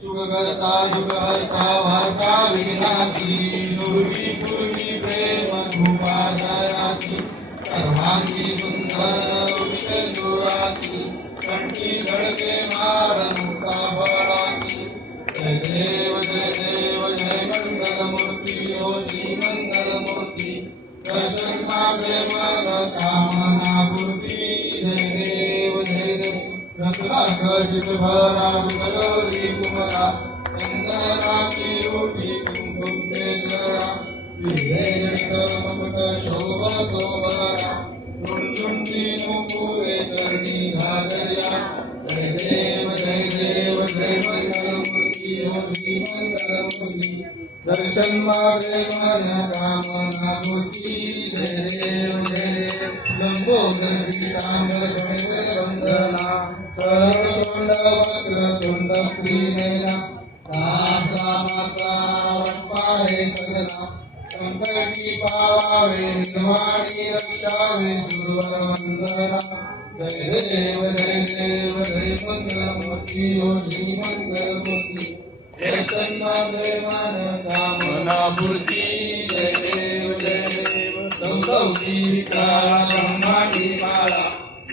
सुख करता दुख हरता वार्ता विघ्नाची दुर्वी पूर्वी प्रेम कृपा दयाची सर्वांगी सुंदर कंठी रत्नाकर्षित भरा सगौरी कुमरा चंदनाची ओटी कुंकुम केशरा विघ्ने जडित मुकुट शोभतो बरा रुंजुंडी नुपुरे चरणी घागर्या जय देव जय देव जय मंगल मूर्ती ओ मंगल मूर्ती दर्शन मागे मन कामना पूर्ती जय देव जय देव लंबोदर पीतांबर गणेश वंदना सर्वसोंड वक्र दासामाचा वटपाहे सगला संकटी पावावे निर्वाणी रक्षावे सुरवर वंदना जय देव जय देव जय मंगल ओ श्री मंगल मूर्ती कामना जय देव जय देव। गौरी विकारा ब्रह्मांडी माळा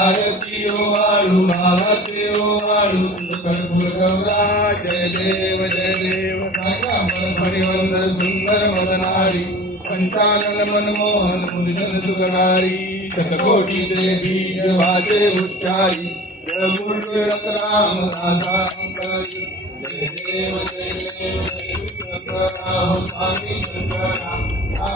सुगंधानिया ऐसा सुंदर शोभे उन्हाळा जय देव जय देव जय शिव शंकरा हो स्वामी शंकरा आरती ओ नीलकंठना प्रसिद्ध झाले जय देव जय देव जय शिव शंकरा हो स्वामी शंकरा आरती ओ वाळू भावाचे ओ वाळू कर्पूर गौरा जय देव जय देव रागामर परिवंदन सुंदर, मदनारी, पंचानन, मनमोहन मुनिजन सुखकारी शतकोटी देवी वाजे उच्चारी जय रतराम, राधा, अंकारी जय देव जय देव जय शंकरा हो स्वामी शंकरा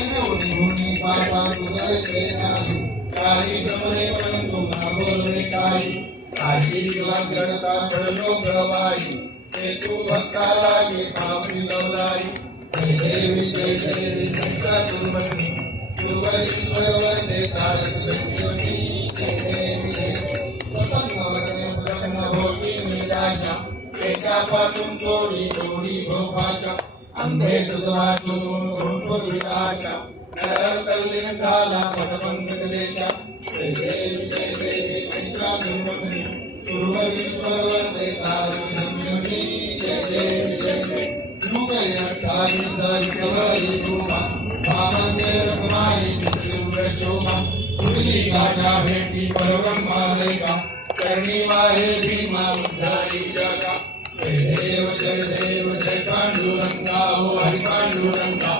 अंबे करुणा विस्तारी वारी वारी जन्म मनाथे वारी आधी पडलो परंतु गवाई ते तू भक्ता लागे पापी लवलाई जय देवी जय देवी महिषासुरमर्दिनी पूर्वेश्वर वंदे तारक संयती जय देवी प्रसन्न वदने प्रसन्न होती निराशा त्याच्यापासून चोरी चोरी भोपाच्या अंधे तुझ वाचून भरपूर विलाशा नरक कल्याण झाला पदपंथ क्लेशा जय देवी देवी महिषासुरमर्दिनी पूर्वेश्वर वंदे जय देवी जय देवी युगय अठ्ठावीस युगवरी गुमा वामने रखमाई तीव्र शोभा तुझी गाठा भेटी परब्रह्मालयका चरणी वारे भीमा उद्धारी जगा जय देव जय देव जय पांडुरंगा हो हरि पांडुरंगा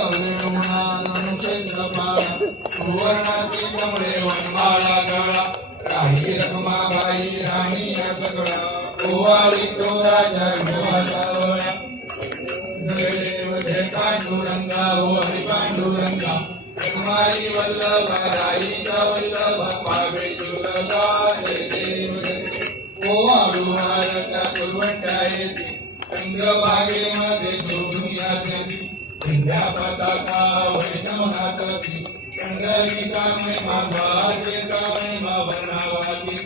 धन्य वेणुणा सुवर्णाची कमळे वनमाळा गळा राही रखमाबाई राणी या सगळा ओवाळी तो राजा वळा जय पांडुरंगा ओ हरी पांडुरंगा कुमारी वल्लभ राईचा वल्लभ पावे तुलगा जय जय ओवाळू विद्या पताका वैष्णवनाथी पंढरीचा महिमा भारतीचा महिमा बनावाची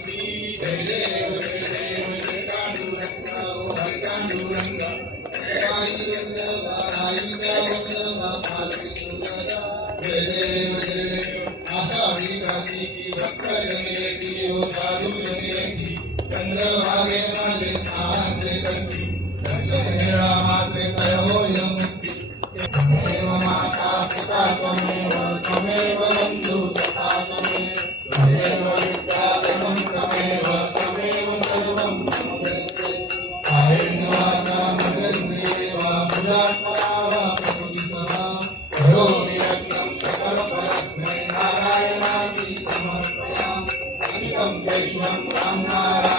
जय पांडुरंगा ओ हरी पांडुरंगा आई वल्लभा आईच्या वल्लभा पावे तुलगा जय देव जय देव आषाढी कार्तिकी भक्तजनेती ओ साधू जनेती चंद्रभागेमध्ये स्नान ते करती दर्शन मेळा Krishna Brahma